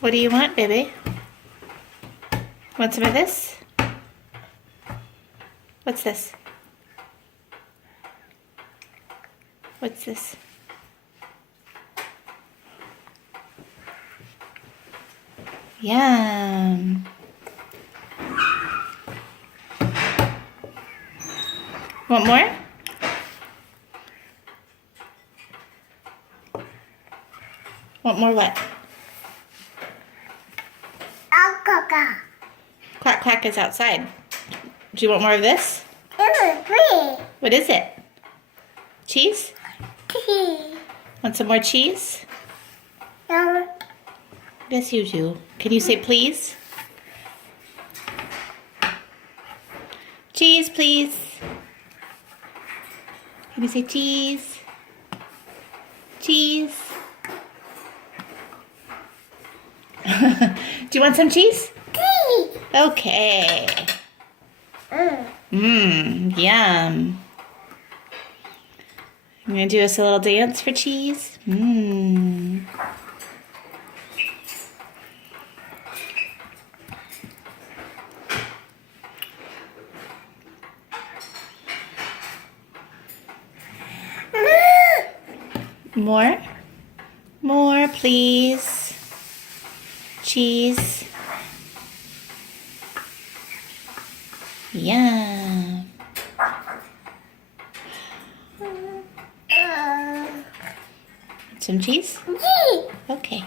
What do you want, baby? Want some of this? What's this? What's this? Yum. Want more? Want more what? Alcohol. Quack Quack is outside. Do you want more of this? It was free. What is it? Cheese? Tea. Want some more cheese? No. Yes, you do. Can you say please? Cheese, please. Can you say cheese? Cheese. Do you want some cheese? Tea. Okay. Yum. You gonna do us a little dance for cheese? More? More, please. Cheese. Yum. Some cheese? Tea. Okay.